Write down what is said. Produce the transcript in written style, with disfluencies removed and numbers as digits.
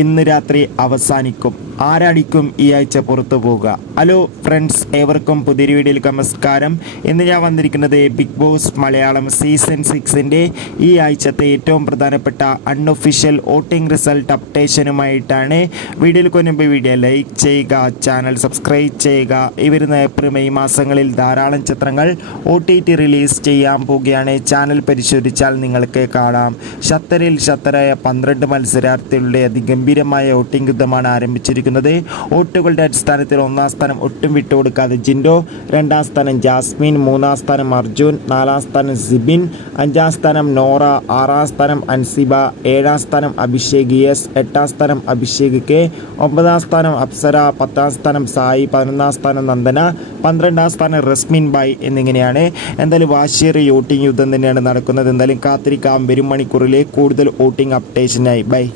ഇന്ന് രാത്രി അവസാനിക്കും. ആരാടിക്കും ഈ ആഴ്ച പുറത്തു പോവുക? ഹലോ ഫ്രണ്ട്സ്, ഏവർക്കും പുതിയൊരു വീഡിയോയിലേക്ക് നമസ്കാരം. ഇന്ന് ഞാൻ വന്നിരിക്കുന്നത് ബിഗ് ബോസ് മലയാളം സീസൺ 6ൻ്റെ ഈ ആഴ്ചത്തെ ഏറ്റവും പ്രധാനപ്പെട്ട അൺഒഫീഷ്യൽ വോട്ടിംഗ് റിസൾട്ട് അപ്ഡേഷനുമായിട്ടാണ്. വീഡിയോയിലേക്ക് മുൻപ് വീഡിയോ ലൈക്ക് ചെയ്യുക, ചാനൽ സബ്സ്ക്രൈബ് ചെയ്യുക. ഈ വരുന്ന ഏപ്രിൽ മെയ് മാസങ്ങളിൽ ധാരാളം ചിത്രങ്ങൾ OTT റിലീസ് ചെയ്യാൻ പോവുകയാണ്. ചാനൽ പരിശോധിച്ചാൽ നിങ്ങൾക്ക് കാണാം. ഷത്തറിൽ ഷത്തറായ 12 മത്സരാർത്ഥികളുടെ അതിഗംഭീരമായ വോട്ടിംഗ് യുദ്ധമാണ് ആരംഭിച്ചിരിക്കുന്നത്. വോട്ടുകളുടെ അടിസ്ഥാനത്തിൽ 1-ാം സ്ഥാനം ഒട്ടും വിട്ടുകൊടുക്കാതെ ജിൻഡോ, 2-ാം സ്ഥാനം ജാസ്മിൻ, 3-ാം സ്ഥാനം അർജുൻ, 4-ാം സ്ഥാനം സിബിൻ, 5-ാം സ്ഥാനം നോറ, 6-ാം സ്ഥാനം അൻസിബ, 7-ാം സ്ഥാനം അഭിഷേക് S, 8-ാം സ്ഥാനം അഭിഷേക് K, 9-ാം സ്ഥാനം അപ്സര, 10-ാം സ്ഥാനം സായി, 11-ാം സ്ഥാനം നന്ദന, 12-ാം സ്ഥാനം റസ്മിൻ ബായ് എന്നിങ്ങനെയാണ്. എന്തായാലും വാശിയേറിയ വോട്ടിംഗ് യുദ്ധം തന്നെയാണ് നടക്കുന്നത്. എന്തായാലും കാത്തിരിക്കാം വരും മണിക്കൂറിലെ കൂടുതൽ വോട്ടിംഗ് അപ്ഡേഷനായി. ബൈ.